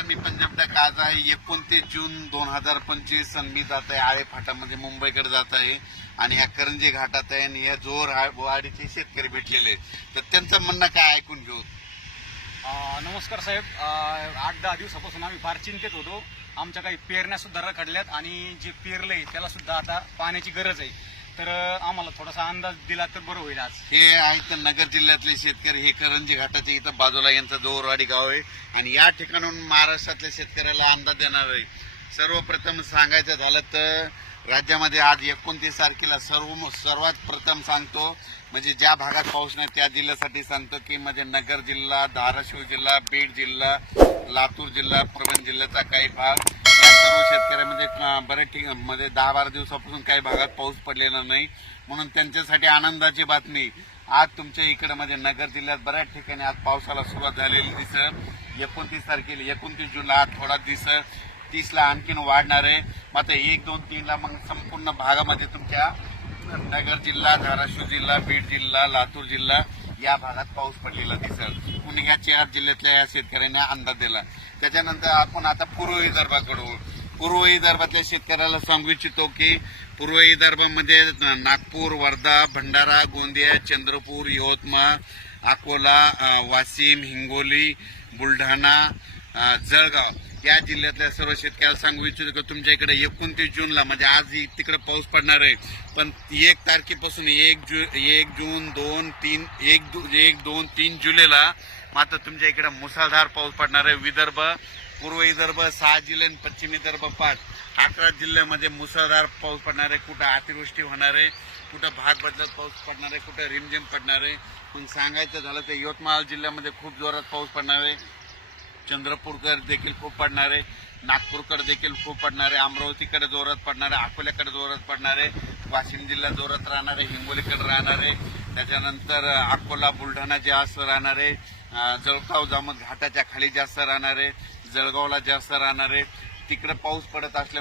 मी Punjab duck आज आहे एकोणतीस जून दोन हजार पंचवीस आणि मी जात आहे आळे फाटामध्ये मुंबईकडे जात आहे आणि ह्या करंजी घाटात आहे आणि या जोर वाडीचे शेतकरी भेटलेले तर त्यांचं म्हणणं काय ऐकून घेऊ? नमस्कार साहेब. आठ दहा दिवसापासून आम्ही फार चिंतेत होतो. आमच्या काही पेरण्या सुद्धा रखडल्यात आणि जे पेरलंय त्याला सुद्धा आता पाण्याची गरज आहे. तर आम्हाला थोडासा अंदाज दिला तर बरं होईल आज. हे आहेत नगर जिल्ह्यातले शेतकरी. हे करंजी घाटाच्या इथं बाजूला यांचं दोरवाडी गाव आहे. आणि या ठिकाणून महाराष्ट्रातल्या शेतकऱ्याला अंदाज देणार आहे. सर्वप्रथम सांगायचं झालं तर राज्यामध्ये आज एकोणतीस तारखेला सर्व सर्वात प्रथम सांगतो म्हणजे ज्या भागात पाऊस नाही त्या जिल्ह्यासाठी सांगतो की म्हणजे नगर जिल्हा धाराशिव जिल्हा बीड जिल्हा लातूर जिल्हा परभणी जिल्ह्याचा काही भाग शेतकऱ्यामध्ये बऱ्याच ठिकमध्ये दहा बारा दिवसापासून काही भागात पाऊस पडलेला नाही. म्हणून त्यांच्यासाठी आनंदाची बातमी. आज तुमच्या इकडे म्हणजे नगर जिल्ह्यात बऱ्याच ठिकाणी आज पावसाला सुरुवात झालेली दिसत. एकोणतीस तारखेला एकोणतीस जूनला आज थोडा दिसत तीसला आणखीन वाढणार आहे. मात्र एक दोन तीनला मग संपूर्ण भागामध्ये तुमच्या नगर जिल्हा धाराशिव जिल्हा बीड जिल्हा लातूर जिल्हा या भागात पाऊस पडलेला दिसत. म्हणून या चार जिल्ह्यातल्या या शेतकऱ्यांना अंदाज दिला. त्याच्यानंतर आपण आता पूर्व विदर्भाकडे पूर्व विदर्भातल्या शेतकऱ्याला सांगू इच्छितो की पूर्व विदर्भामध्ये नागपूर वर्धा भंडारा गोंदिया चंद्रपूर यवतमाळ अकोला वाशिम हिंगोली बुलढाणा जळगाव. या जिल्ह्यातल्या सर्व शेतकऱ्याला सांगू इच्छितो की तुमच्या इकडे एकोणतीस जूनला म्हणजे आज तिकडे पाऊस पडणार आहे. पण एक तारखेपासून एक जू एक जून दोन तीन एक दु- एक दोन तीन जुलैला मात्र तुमच्या इकडे मुसळधार पाऊस पडणार आहे. विदर्भ पूर्व विदर्भ सहा जिल्हे आणि पश्चिम विदर्भ पाच. अकरा जिल्ह्यामध्ये मुसळधार पाऊस पडणार आहे. कुठं अतिवृष्टी होणार आहे कुठं भाग बदलत पाऊस पडणार आहे कुठं रिमझिम पडणार आहे. पण सांगायचं झालं तर यवतमाळ जिल्ह्यामध्ये खूप जोरात पाऊस पडणार आहे. चंद्रपूरकर देखील खूप पडणार आहे नागपूरकडे देखील खूप पडणार आहे अमरावतीकडे जोरात पडणार आहे अकोल्याकडे जोरात पडणार आहे वाशिम जिल्हा जोरात राहणार आहे हिंगोलीकडे राहणार आहे त्याच्यानंतर अकोला बुलढाणा जास्त राहणार आहे जळगाव जामत घाटाच्या खाली जास्त राहणार आहे जळगावला जास्त राहणार आहे तिकडे पाऊस पडत असल्यामुळे